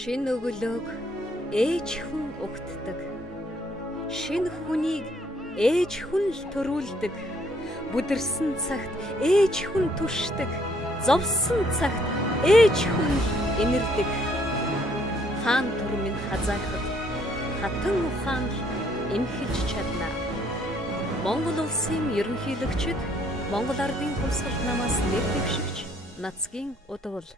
Шин өглөөг ээж хүн угтдаг. Шин хүнийг ээж хүн л төрүүлдэг. Бүдэрсэн цагт ээж хүн түшдэг. Зовсон цагт ээж хүн л инэрдэг. Хаан турмын хазайхад хатан ухаан л эмхэлж чадна. Монгол улсын ерөнхийлөгчд Монгол ардын хувьсгал намаас нэр дэвшигч Нацгийн удвал.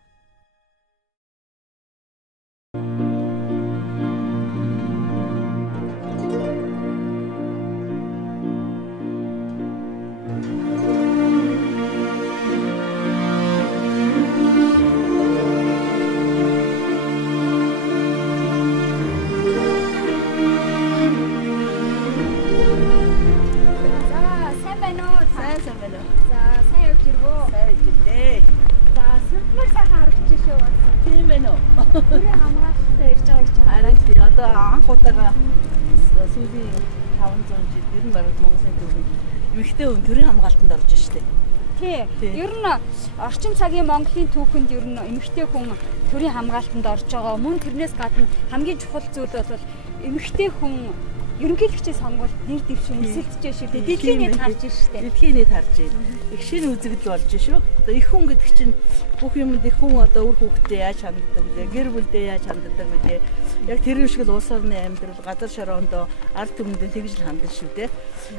Төрийн хамгаалалтаа ирж байгаа гэж байна. Одоо анхудаага сүүлийн 500 жил ер нь бараг Монголын төрийн эмэгтэй хүн төрийн хамгаалтанд орж штэ. Тий. Ер нь орчин цагийн Монголын түүхэнд ер нь эмэгтэй хүн төрийн хамгаалтанд орж байгаа. Мөн тэрнээс гадна хамгийн чухал зүйл бол эмэгтэй хүн ерөнхийлөгчийн сонгуульд нэр дэвшин эсэлтэж шүү дээ. Дэлхийн нийт харж шүү дээ. Дэлхийн нийт харж байна. Их шинэ үзэгдэл болж шүү. Одоо их хүн гэдэг чинь бүх юмд их хүн одоо үр хүүхдээ яаж ханддаг вэ? Гэр бүлдээ яаж ханддаг вэ? Яг тэр шиг л улс орны амьдрал, газар шороондоо ард түмэндээ тэгж л хандна шүү дээ.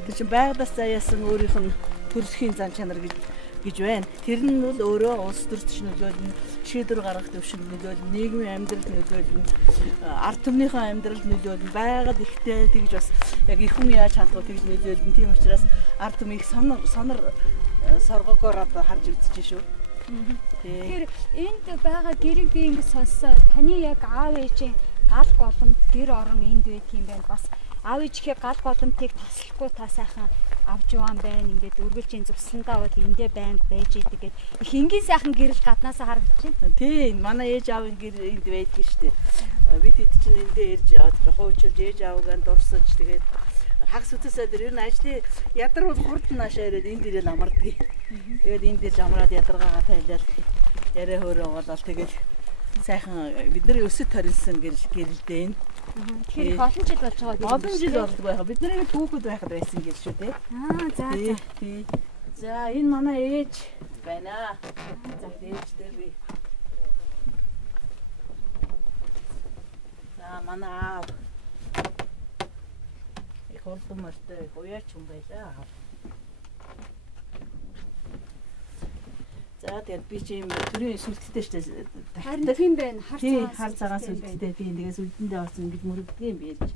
Тэр чинь байгалаас заяасан өөрийнх нь төрөлхийн зан чанар гэж байна. Тэр нь бол өөрөө улс төрч нөлөөлнө, шийдвэр гаргах төвшөнд нөлөөлнө, нийгмийн амьдралд нөлөөлнө, ард түмнийхээ амьдралд нөлөөлнө, байгаль ихтэй тэгж бас яг их хүн яаж хандах тэгж нөлөөлнө. Тийм учраас ард түмийг сонор соргогоор одоо харж үзэж шүү. Тэгэхээр энд байгаа гэрийг би ингэ сонссоо таны яг аав ээжийн гал голомт гэр орон энд байдаг юм байна. Бас аав ээжийнхээ гал голомтыг таслахгүй та сайхан авч яваан байна. Ингээд үргэлжийн зүсэндээ бол эндээ байнг байж идэг гэд их энгийн сайхан гэрэл гаднаасаа харагдаж байна. Тийм, манай ээж аавын гэр энд байдаг шүү дээ. Бид хэд чинь эндээ ирж хуучилж ээж аавгаа дурсаж тэгээд хагас үтсээ дээр ер нь ажлын ядар бол хурд наашаа ирээд энд ирэл амардаг. Тэгээд энд ирж амраад ядаргаагаа тайлал яриа хөөрөө болол тэгээд сайхан бидний өсөд тарилсан гэрэлдээ энэ. Тэгэхээр олон жил болж байгаа. Олон жил болдог байхаа. Бидний түүхэд байхад байсан гэр шүү дээ. За. За энэ манай ээж байна. За ээжтэй би. За манай аав. Их хурдан мөртэй гоёч юм байлаа. За тэгээд би чи юм төрийн сүлттэй шүү дээ. Харин тийм байна. Хар цагаан сүлттэй тийм тэгээд сүлтэндээ орсон ингэж мөрөгдөг юм би ээж.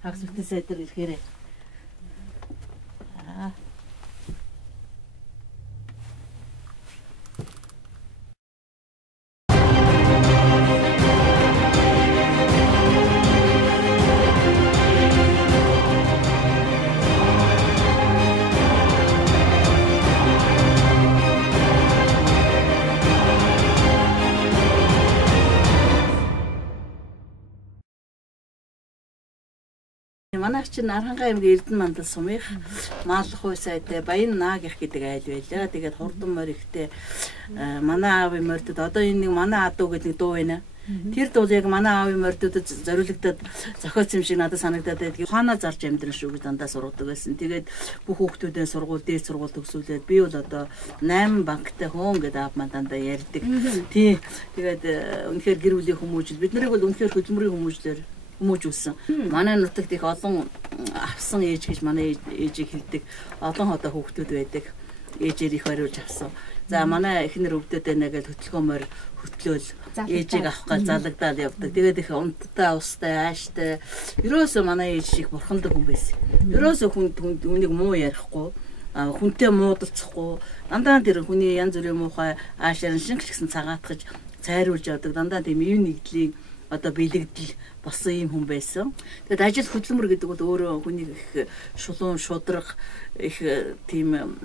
Хагас үтсээ дээр ирэхээр. Манай чинь Архангай аймгийн Эрдэнэ мандал сумынх Мааллах уй сайтай Баян Нааг их гэдэг айл байлаа. Тэгээд хурдан морь ихтэй манай аавын морьдод одоо энэ нэг манай адуу гэдэг дуу байна. Тэр дуу яг манай аавын морьдодод зориулагдаад зохиосон юм шиг надад санагдаад байдаг. Ухаанаа зарж амьдрын шүү гэж дандаа сургадаг байсан. Тэгээд бүх хүүхдүүдээ сургууль, дээд сургууль төгсүүлээд би бол одоо 8 банктай хөөн гэдэг аав маань дандаа ярьдаг. Тий. Тэгээд үнэхээр гэр бүлийн хүмүүжил бид нарыг бол үнэхээр хөдөлмөрийн хүмүүжүүлсэн. Манай нутагт их олон авсан ээж гэж манай ээжийг хэлдэг. Олон одоо хүүхдүүд байдаг. Ээжээр их бариулж авсан. За манай эхнэр өвдөдөө нэгээл хөтөлгөмөр хөтлөөл ээжийг авах гал залагдаад явдаг. Тэгээд их унттай, устай, ааштай. Ерөөсөө манай ээж шиг бурхандаг хүн байсан. Ерөөсөө хүнийг муу ярихгүй, хүнтэй муудалцахгүй. Дандаа тэр хүний янз бүрийн муухай аашаар шингч гэсэн цагаатгаж цайруулж явдаг. Дандаа тийм ив нэгдлийн одоо бэлэгдэл болсон ийм хүн байсан. Тэгэд ажил хөдөлмөр гэдэг бол өөрөө хүний их шулуун шудраг их тийм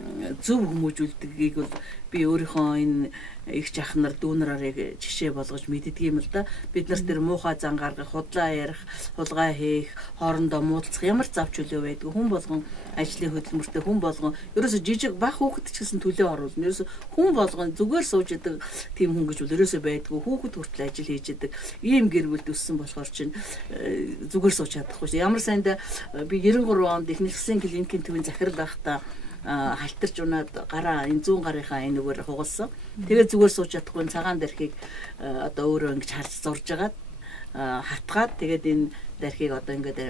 зөв хүмүүжүүлдгийг бол би өөрийнхөө энэ их жахнар дүүнараар жишээ болгож мэддэг юм л да. Бид нар тэр муухай зан гаргах, худлаа ярих, хулгай хийх, хоорондоо муудалцах ямар завч хөлөө байдгүй. Хүн болгон ажлын хөдөлмөртэй, хүн болгон ерөөсө жижиг бах хүүхэд ч гэсэн төлөө оруулна. Ерөөсө хүн болгон зүгээр сууж идэг тийм хүн гэж бол ерөөсө байдгүй. Хүүхэд хүртэл ажил хийж идэг. Ийм гэр бүл төссөн болохоор чинь зүгээр сууж чадахгүй. Ямар сайнд би 93 онд их нэгсэн клиникийн төвийн захирал байхдаа халтарч унаад гараа энэ 100 гарынхаа энэ үгээр хугалсан. Тэгээ зүгээр сууж чадахгүй цагаан дархийг одоо өөрөө ингэж харж зурж агаад хатгаад тэгээд энэ дархийг одоо ингээд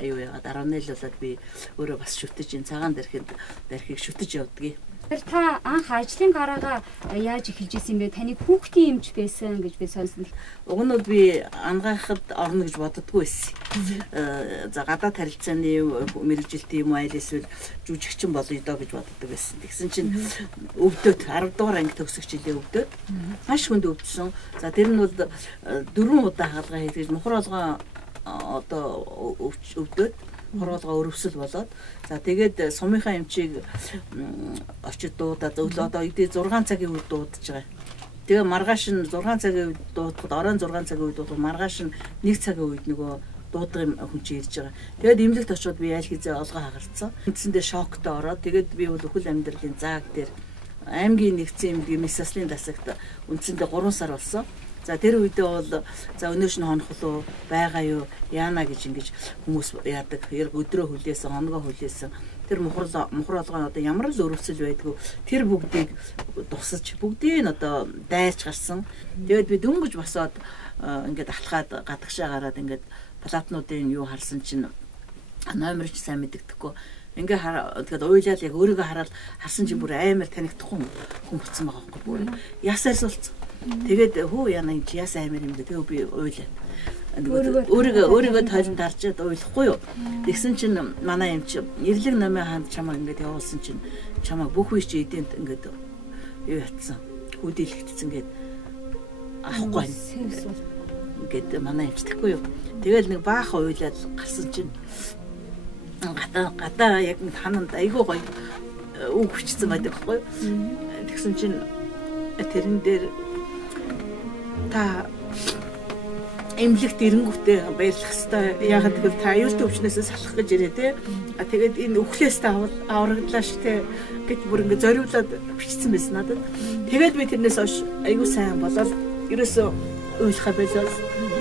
аюу яагаад 17-уулаад би өөрөө бас шүтэж энэ цагаан дархийг шүтэж явдгийг. Тэр та анх ажлын гараагаа яаж эхэлж исэн бэ? Таны хүүхдийн эмч байсан гэж би сонсон. Уг нь би ангаахад орно гэж боддоггүй байсан. За гадаад харилцааны мэрэгжилтийн юм айл эсвэл жүжигчин болъё доо гэж боддог байсан. Тэгсэн чинь өвдөд 10 дугаар анги төгсөх жилээ өвдөд. Маш хүнд өвдсөн. За тэр нь бол 4 удаа хаалгаа хийлгэж мухар олгоо одоо өвдөд хороолгоо өрөвсөл болоод за тэгээд сумынхаа эмчийг очиж дуудаад одоо эдээ 6 цагийн үед дуудаж байгаа. Тэгээ маргааш нь 6 цагийн үед дуудахад оройн 6 цагийн үед дуудах маргааш нь 1 цагийн үед нөгөө дуудаг хүн чинь ирж байгаа. Тэгээд эмнэлэгт очиод би аль хизээ олгоо хагарцсан. Үндсэндээ шоктой ороод тэгээд би бол өхөл амьдралын зааг дээр аймгийн нэгдсэн эмнэлгийн Месаслын дасагт үндсэндээ 3 сар болсон. За тэр үедээ бол за өнөөш нь хонох лөө байгаа юу яана гэж ингэж хүмүүс яадаг. Яг өдрөө хүлээсэн, хоногоо хүлээсэн. Тэр мухар олгоо одоо ямар л өрөвсөл байдгүй. Тэр бүгдийг тусаж бүгдийг одоо дайрч гарсан. Тэгээд би дөнгөж босоод ингээд алхаад гадагшаа гараад ингээд платнуудын юу харсан чинь номер ч сайн мэддэггүй. Ингээ тэгээд уйлаад яг өөрийгөө хараад харсан чинь бүр амар танигдахгүй хүн болсон байгаа байхгүй бүр. Ясаар суулцсан. Тэгээд хөө яна энэ яс амар юм гэдэг би уйлаа. Өөрийгөө тойлон дарчаад уйлахгүй юу. Тэгсэн чинь манай эмч эрлэг намын хаанд чамаа ингээд явуулсан чинь чамаа бүх үе чи эдэнт ингээд юу ятсан. Хөдөлгөгдсөн гээд авахгүй. Ингээд манай эмч тэгэхгүй юу. Тэгэл нэг баахан уйлаад гарсан чинь гадаа яг хананд айгүй гоё үг хүчсэн байдаг байхгүй юу. Тэгсэн чинь тэрэн дээр та эмнэлэгт ирэнгүүтээ баярлах хэвээр ягаад гэвэл та аюултай өвчнөөсөө салах гэж ирээ те. Тэгээд энэ өвхлээс та авраглаа ш те гэт бүр ингэ зориулаад бичсэн байсан надад. Тэгээд би тэрнээс хойш аюу сайн болоод ерөөсөө уйлахаа байлаа.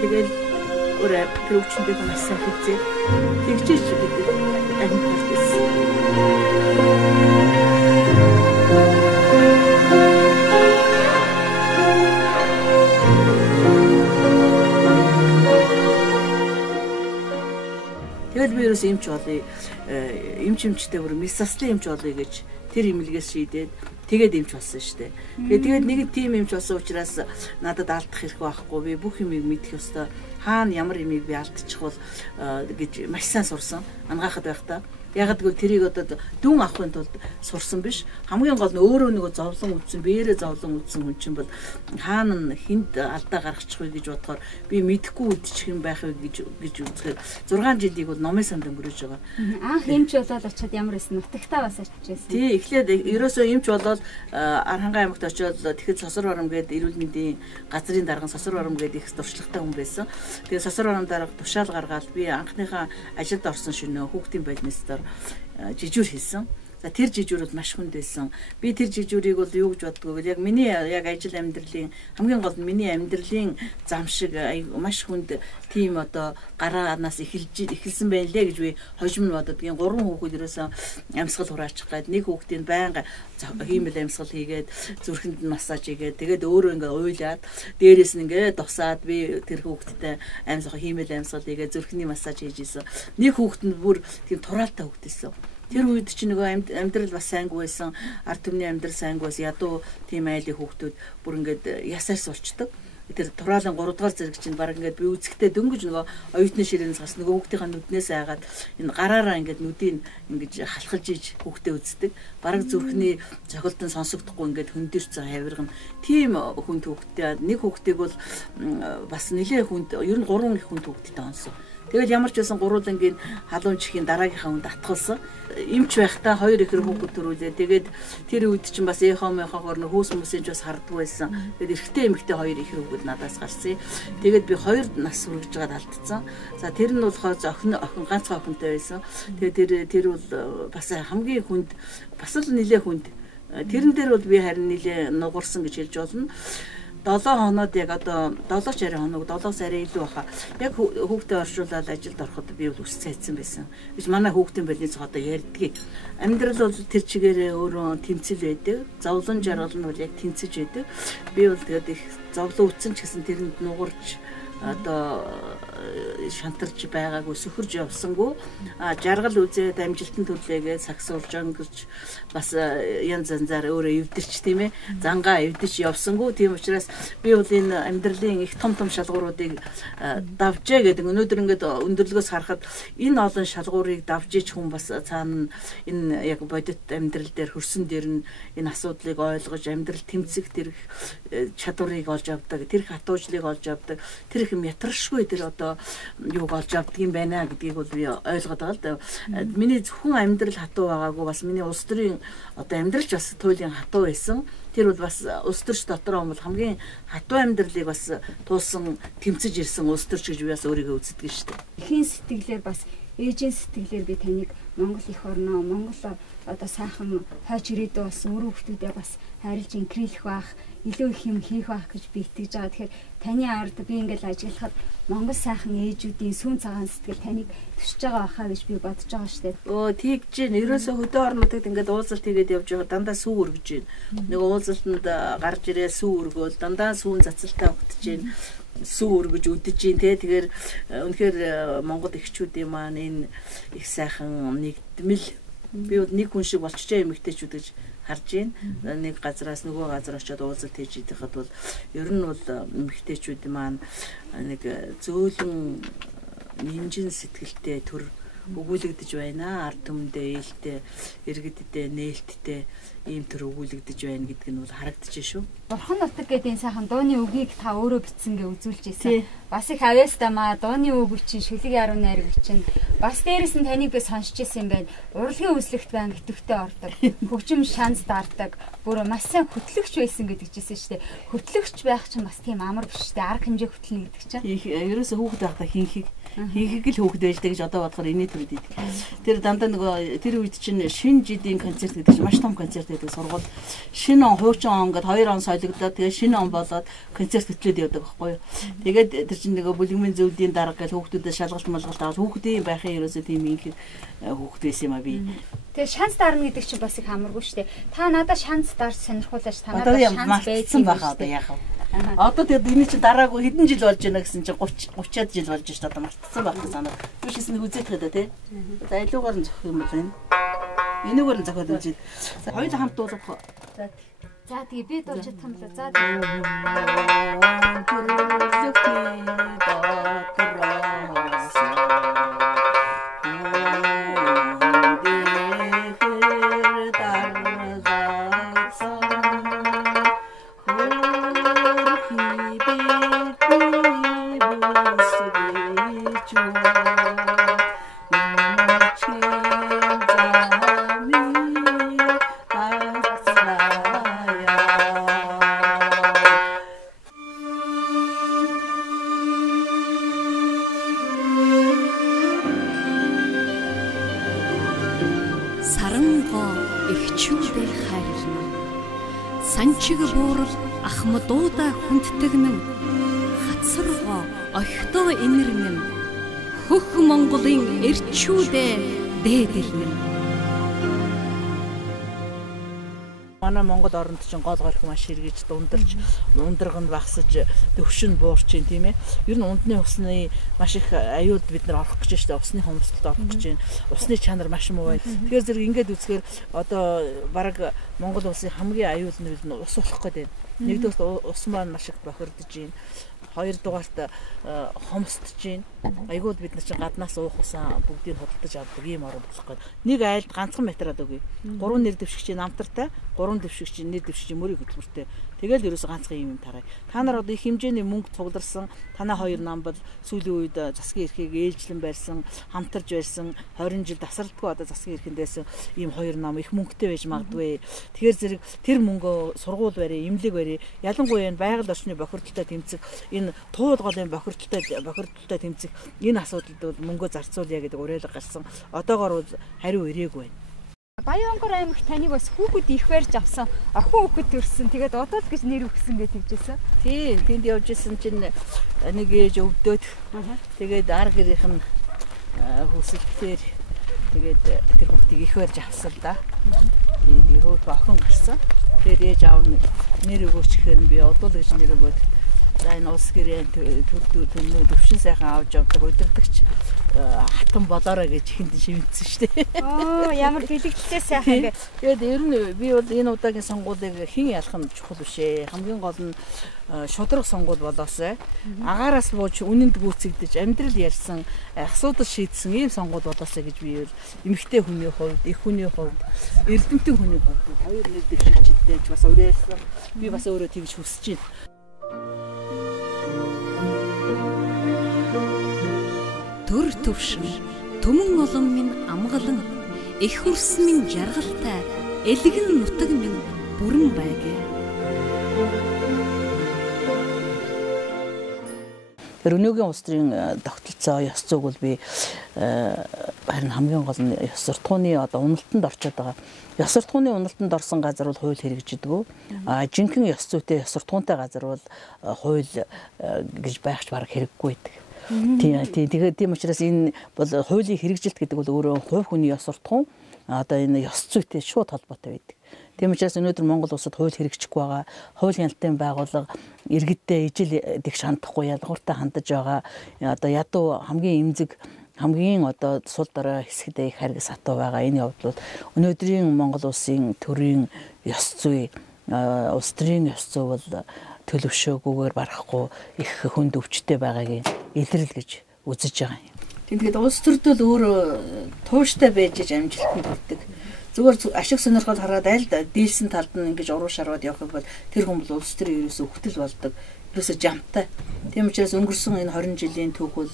Тэгээд өөрөө тэр өвчнөдөө маш сайн хийцээ. Тэгжээч гэдэг амьд болсон. Тэгэл би ерөөс эмч болъё. Эмчтэй бүр Месаслын эмч болъё гэж тэр имлэгээс шийдээд тэгээд эмч болсон шүү дээ. Тэгээд нэг тийм эмч болсон учраас надад алдах хэрэг байхгүй. Би бүх юмыг мэдэх ёстой. Хаана ямар юмыг би алдчих бол гэж маш сайн сурсан. Ангаахад байхдаа. Яг гэвэл тэрийг одоо дүн авахын тулд сурсан биш. Хамгийн гол нь өөрөө нөгөө зовлон үдсэн, биеэрээ зовлон үдсэн хүн чинь бол хаана нь хүнд алдаа гаргачих вэ гэж бодохоор би мэдэхгүй үдчих юм байх вэ гэж үзэхээр 6 жилийг бол номын санд өнгөрөөж байгаа. Анх эмч болоод очиод ямар байсан нутагтаа бас очижсэн. Тий, эхлээд ерөөсөө эмч болоод Аранхан аймагт очиод тэгэхэд Сосор Барам гээд эрүүл мэндийн газрын дарга Сосор Барам гээд их туршлагатай хүн байсан. Тэгээд Сосор Барам дарга тушаал гаргаад би анхныхаа ажилд орсон шөнө хүүхдийн байлнестаар жижүүр хийсэн. За тэр жижүүрүүд маш хүнд байсан. Би тэр жижүүрийг бол юу гэж боддгоо гэвэл яг миний яг ажил амьдралын хамгийн гол нь миний амьдралын зам шиг маш хүнд тийм одоо гараанаас эхэлсэн байна лээ гэж би хожим нь боддгийн 3 хүүхэд ерөөсөн амьсгал хураачих гээд нэг хүүхдийн байнга хиймэл амьсгал хийгээд зүрхэнд нь массаж хийгээд тэгээд өөрөө ингээ уйлаад дээрээс нь ингээ тусаад би тэр хүүхэдтэй амьсгал хиймэл амьсгал хийгээд зүрхний массаж хийж исэн. Нэг хүүхэд нь бүр тийм тураалтай хүүхдээсэн. Тэр үед чи нөгөө амьдрал бас сайнгүй байсан, ард түмний амьдрал сайнгүй байсан. Ядуу тийм айлын хүүхдүүд бүр ингээд ясаар суулцдаг. тэр тураалан 3 дугаар зэрэг чинь баг ингээд би үзэхдээ дөнгөж нөгөө оюутны ширээнээс гас нөгөө хүүхдийн нүднээс айгаад энэ гараараа ингээд нүдийг ингэж халахж иж хүүхдээ үздэг. Бараг зүрхний цохилтон сонсогдохгүй ингээд хөндөрцөн хавиргана. Тийм хүнд хүүхдээ нэг хүүхдийг бол бас нэлээ хүнд ер нь 3 их хүнд хүүхдтэй онсон. Тэгэл ямар ч байсан гурвангийн халуун чихийн дараагийнхаа хүнд атгуулсан. Имч байхдаа 2 ихэр хүүхэд төрүүлээ. Тэгээд тэр үед чинь бас эхомхоор хөөс мөсөнд бас харддаг байсан. Тэгээд эрэгтэй эмэгтэй 2 ихэр хүүхэд надаас гарсан. Тэгээд би 2 нас хүргэж байгаад алдсан. За тэр нь болохоор охин ганцхан охинтой байсан. Тэгээд тэр бол бас хамгийн хүнд бас л нэлээ хүнд. Тэрэн дээр бол би харин нэлээ нугарсан гэж хэлж болно. 7 хоноод яг одоо 7 хоног 7 сарын илүү баха. Яг хүүхдээ оршуулаад ажилд ороход би бол өс цайцсан байсан. Биш манай хүүхдийн больниц одоо ярьдгийг. Амьдрал бол тэр чигээрээ өөрөө тэмцэл байдаг. Зовлон жаргал нь бол яг тэмцэж байдаг. Би бол тэгээд их зовлон үтсэн ч гэсэн тэрэнд нугарч одоо шантарч байгаагүй сөхөрж явсангүй жаргал үзээд амжилтанд хүлээгээд сагсуулж өнгөрч бас янз янзаар өөрөө эвдэрч тийм ээ зангаа эвдэж явсангүй тийм учраас би бол энэ амьдралын их том шалгууруудыг давжээ гэдэг өнөөдөр ингээд өндөрлгөөс харахад энэ олон шалгуурыг давж ич хүн бас цаана энэ яг бодит амьдрал дээр хөрсөн дээр нь энэ асуудлыг ойлгож амьдрал тэмцэх тэр чадварыг олж авдаг тэр хатуужлыг олж авдаг тэр ятаршгүй тэр одоо юуг олж авдаг юм байна гэдгийг бол би ойлгоод байгаа л да. Миний зөвхөн амьдрал хатуу байгаагүй бас миний улс төрийн одоо амьдралч бас туйлын хатуу байсан. Тэр бол бас улс төрч дотроо бол хамгийн хатуу амьдралыг бас туулсан тэмцэж ирсэн улс төрч гэж би бас өөрийгөө үздэг шүү дээ. Эхийн сэтгэлээр бас ээжийн сэтгэлээр би таныг Монгол их орноо Монгол одоо сайхан хойч ирээдүй болсон өрөө хүмүүстээ бас хайрлж инкрилэх байх илүү их юм хийх байх гэж би итгэж байгаа. Тэгэхээр таны ард би ингээл ажиглахад Монгол сайхан ээжүүдийн сүн цагаан сэтгэл таныг төсөж байгаа байхаа гэж би бодож байгаа шүү дээ. Тэгж чинь ерөөсөө хөдөө орнуудад ингээд уулзалт хийгээд явж байгаа дандаа сүү өргөж байна. Нэг уулзалтанд гарч ирээ сүү өргөөл дандаа сүүн цацалтай өгдөж байна. Сүү өргөж үдэж байна те. Тэгэхээр үнэхээр Монгол эхчүүдийн маань энэ их сайхан нэгдмэл би бол нэг хүн шиг болчихжээ эмэгтэйчүүд гэж харж байна. Нэг газраас нөгөө газар очиод уулзалт хийж идэхэд бол ер нь бол эмэгтэйчүүд маань нэг зөөлөн нэмжин сэтгэлтэй төр өгүүлэгдэж байна. Ард түмэндээ ээлтэй, иргэддээ нээлттэй ийм төр өгүүлэгдэж байна гэдэг нь бол харагдаж шүү. Бурхан нутаг гэдэг энэ сайхан дууны үгийг та өөрөө бичсэн гэ үзүүлж ирсэн. Бас их авьяастамаа дууны үг чинь шүлэг яруу найраг чинь бас дээрэс нь таныг би сонсч ирсэн юм байна. Урлагийн үзлэгт байнг идэвхтэй ордог. Хөгжим шанс даардаг. Бүр маш сайн хөтлөгч байсан гэдэг чийсэн шүү дээ. Хөтлөгч байх чинь бас тийм амар биш шүү дээ. Арга хэмжээ хөтлөнө гэдэг чинь. Ерөөсөө хүүхэд байхдаа хийхийг л хүүхэд байлдаг гэж одоо бодохоор инээд үед идэг. Тэр дандаа нөгөө тэр үед чинь шинэ жидийн концерт гэдэг чинь маш том концерт гэдэг сургууль. Шинэ он хуучин он гэдэг 2 он солигдоод тэгээ шинэ он болоод концерт хөтлөөд явдаг байхгүй юу. Тэгээд тэр чинь нөгөө бүлэгмийн зөвлөлийн дарга гэж хүүхдүүдэд шалгалт малгалт аваад хүүхдийн байхын ерөөсөө тийм инхийг хүүхэд байсан юм а би. Тэгээ шанс дарна гэдэг чинь бас их амаргүй шүү дээ. Та надад шанс дарж сонирхуулаач та надад шанс байсан байхаа одоо яах вэ? Одоо тэгээд энэ чинь дараагүй хэдэн жил болж байна гэсэн чинь 30-аад жил болж шүү дээ. Одоо мартсан байх гэж санаад. Түшээс нэг үзээд байгаа тий. За илүүгээр нь зохих юм бол энэ. Энүүгээр нь зохиод үзээд. За хоёул хамт дуулах. За тэгээ би дуулж чадах юм л. За санчиг буурал ахмадуудаа хүндтэгнэн хацаргоо ойхтоо инэрнэн хөх Монголын эрчүүдээ дээдэлнэн. Манай Монгол оронд чинь гол маш эргэж дундарч ундраганд багсаж төвшин буурч юм тийм ээ. Ер нь ундны усны маш их аюул бид нар орох гэж штэ усны хомсдолд орох гэж байна. Усны чанар маш муу байна. Тэгэхээр зэрэг ингээд үзэхээр одоо бараг Монгол улсын хамгийн аюул нь ус болох гэдэг. Нэгдүгээр ус маань маш их бохирдож байна. Хоёрдугаарт хомсдож байна. Айгууд бид нар чинь гаднаас уух усаа бүгдийг худалдаж авдаг ийм орн болох гээд. Нэг айлд ганцхан метраад өгье. 3 нэр дэвшигчийн намтартай, 3 дэвшигчийн нэр дэвшигчийн мөрийн хөтөлбөртэй. Тэгэл ерөөсө ганцхан юм тарай. Та нар одоо их хэмжээний мөнгө цугларсан, танай хоёр нам бол сүүлийн үед засгийн эрхийг ээлжлэн барьсан, хамтарч барьсан, 20 жил тасралтгүй одоо засгийн эрхэндээс ийм хоёр нам их мөнгөтэй байж магадгүй. Тэгэхээр зэрэг тэр мөнгөө сургууль барь, эмнэлэг барь, ялангуяа энэ байгаль орчны бохирдолтой тэмцэх, энэ туул голын бохирдолтой тэмцэх энэ асуудалд бол мөнгөө зарцуулъя гэдэг уриалга гарсан. Одоогоор бол хариу ирээгүй байна. Баянгор аймагт таныг бас хүүхэд их барьж авсан. Охин хүүхэд төрсөн. Тэгээд одоо л гэж нэр өгсөн гэж хэлжсэн. Тийм, тэнд явж исэн чинь нэг ээж өвдөөд тэгээд ар гэрийнх нь хүсэлтээр тэгээд тэр хүүхдийг их барьж авсан л да. Тийм, хөөд охин гарсан. Тэгээд ээж аав нь нэр өгөөч гэхээр би удал гэж нэр өгөөд за энэ улс гэрээ төвшин сайхан авч явдаг удирдагч хатан болоорой гэж ихэнд шивэнсэн шүү дээ. Оо ямар бэлэгдэлтэй сайхан бэ. Тэгээд ер нь би бол энэ удаагийн сонгуулийг хэн ялах нь чухал биш ээ. Хамгийн гол нь шудраг сонгуул болоосай. Агаараас бууж үнэнд гүйцэгдэж амьдрал ярьсан асуудал шийдсэн ийм сонгуул болоосай гэж би бол эмэгтэй хүний хувьд, их хүний хувьд, эрдэмтэн хүний хувьд хоёр нэг дэвшигчтэй бас уриалсан. Би бас өөрөө тэгж хүсэж байна. Төр төвшин төмөн олон минь амгалан их хурс минь жаргалтай элгэн нутаг минь бүрэн байгээ. Тэр өнөөгийн улс төрийн тогтолцоо ёс зүйг бол би харин хамгийн гол нь ёс суртахууны одоо уналтанд орчод байгаа. Ёс суртахууны уналтанд орсон газар бол хууль хэрэгжидэггүй. Жинхэнэ ёс зүйтэй ёс суртахуунтай газар бол хууль гэж байхч бараг хэрэггүй байдаг. Тийм учраас энэ бол хуулийн хэрэгжилт гэдэг бол өөрөө хувь хүний ёс суртахуун одоо энэ ёс зүйтэй шууд холбоотой байдаг. Тийм учраас өнөөдөр Монгол улсад хууль хэрэгжихгүй байгаа, хууль хяналтын байгууллага иргэддээ ижил дэгш хандахгүй ялгууртай хандаж байгаа. Одоо ядуу хамгийн эмзэг хамгийн одоо сул дорой хэсэгт их харгас хатуу байгаа. Энэ явдал өнөөдрийн Монгол улсын төрийн ёс зүй, улс төрийн ёс зүй бол төлөвшөөгүйгээр барахгүй их хүнд өвчтэй байгаагийн илрэл гэж үзэж байгаа юм. Тэгээд улс төрд бол өөрөө тууштай байж амжилтанд хүрдэг. Зүгээр ашиг сонирхол хараад аль дийлсэн талд нь ингэж уруу шарваад явах юм бол тэр хүн бол улс төрийн ерөөсөө хөтөл болдог. Ерөөсөө жамтай. Тийм учраас өнгөрсөн энэ 20 жилийн түүх бол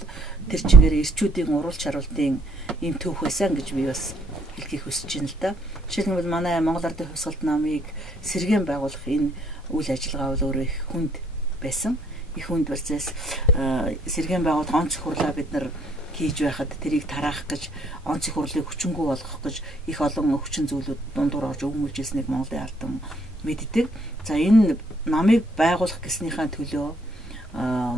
тэр чигээр эрчүүдийн уруулж харуултын ийм түүх байсан гэж би бас хэлхийг хүсэж байна л да. Жишээлбэл манай Монгол Ардын хувьсгалт намыг сэргээн байгуулах энэ үйл ажиллагаа бол өөрөө их хүнд байсан. Их хүнд процесс сэргээн байгуулалт онц хурлаа бид нар хийж байхад тэрийг тараах гэж онц хурлыг хүчингү болгох гэж их олон хүчин зүйлүүд дундуур орж өгмүүлж ирснийг Монголын ардын мэддэг. За энэ намыг байгуулах гэснийхээ төлөө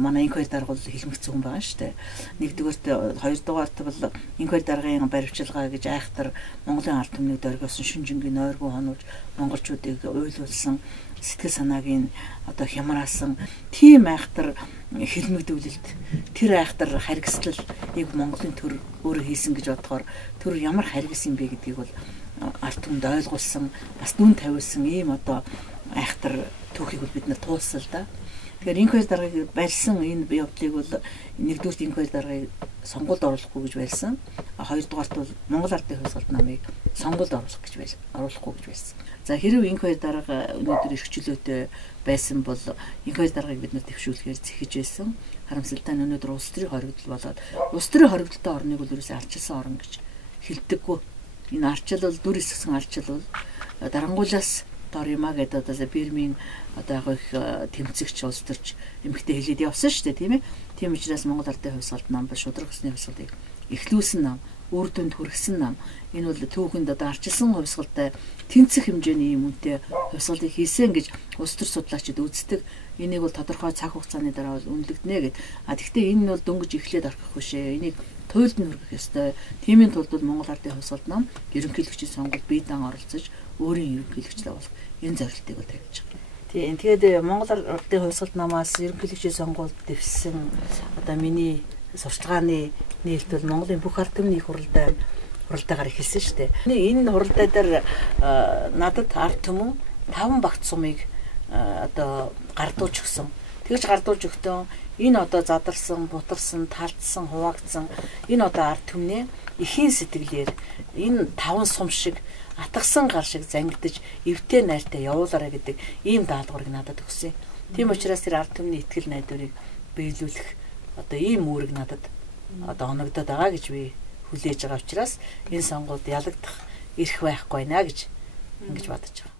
манай инквайр дарга бол хэлмэгцсэн хүн байгаа шүү дээ. Нэгдүгээрт хоёрдугаарт бол инквайр даргын баримтчилгаа гэж айхтар Монголын ард түмнийг дөргиосон шүнжингийн ойргүй хонуулж монголчуудыг уйлуулсан сэтгэл санааг нь одоо хямраасан тийм айхтар хэлмэгдүүлэлт тэр айхтар харгислал нэг Монголын төр өөрөө хийсэн гэж бодохоор төр ямар харгис юм бэ гэдгийг бол ард түмэнд ойлгуулсан бас дүн тавиулсан ийм одоо айхтар түүхийг бол бид нар туулсан л да. Тэгэхээр инквайр даргаыг барьсан энэ явдлыг бол нэгдүгээр инквайр даргаыг сонгуульд оруулахгүй гэж байсан. Хоёрдугаарт бол Монгол Ардын хувьсгалт намыг сонгуульд оруулахгүй гэж байсан. За хэрвээ инквайр дарга өнөөдөр эрхчлөөтэй байсан бол инквайр даргаыг бид нар төвшүүлэхээр зэхэж байсан. Харамсалтай нь өнөөдөр улс төрийн хоригдол болоод улс төрийн хоригдолтой орныг бол ерөөсөө арчилсан орн гэж хэлдэггүй. Энэ арчил бол дүр эсгсэн арчил бол дарангуулаас дор юмаа гэдэг одоо Бирмийн одоо яг их тэмцэгч улс төрч эмэгтэй хэлээд явсан шүү дээ тийм ээ. Тийм учраас Монгол Ардын хувьсгалт нам ба шудраг усны хувьсгалыг эхлүүлсэн нам, үр дүнд хүргэсэн нам. Энэ бол түүхэнд одоо арчилсан хувьсгалтай тэнцэх хэмжээний юм үнэтэй хувьсгалыг хийсэн гэж улс төр судлаачид үздэг. Энийг бол тодорхой цаг хугацааны дараа бол үнэлэгдэнэ гэд. Гэхдээ энэ нь бол дөнгөж эхлээд орох биш ээ. Энийг туйлд нь хүргэх ёстой. Тиймийн тулд бол Монгол Ардын хувьсгалт нам ерөнхийлөгчийн сонгуульд бие даан оролцож өөрийн ерөнхийлөгчлөө болох энэ зорилтыг бол тавьж байгаа. Тийм. Тэгээд Монгол Ардын хувьсгалт намаас ерөнхийлөгчийн сонгуульд дэвссэн одоо миний сурчлагын нээлт бол Монголын бүх ард түмний хуралдаагаар эхэлсэн шүү дээ. Энэ хуралдаа дээр надад ард түмэн 5 багц сумыг одоо гардуулж өгсөн. Тэгж гардуулж өгтөө энэ одоо задарсан, бутарсан, талдсан, хуваагдсан энэ одоо ард түмнээ эхийн сэтгэлээр энэ таван сум шиг атгсан гар шиг зангидж эвтэй найртай явуулаарай гэдэг ийм даалгаврыг надад өгсөн. Тийм учраас тэр ард түмний итгэл найдварыг биелүүлэх одоо ийм үүрэг надад одоо оногдоод байгаа гэж би хүлээж байгаа учраас энэ сонгуульд ялагдах эрх байхгүй наа гэж ингэж бодож байгаа.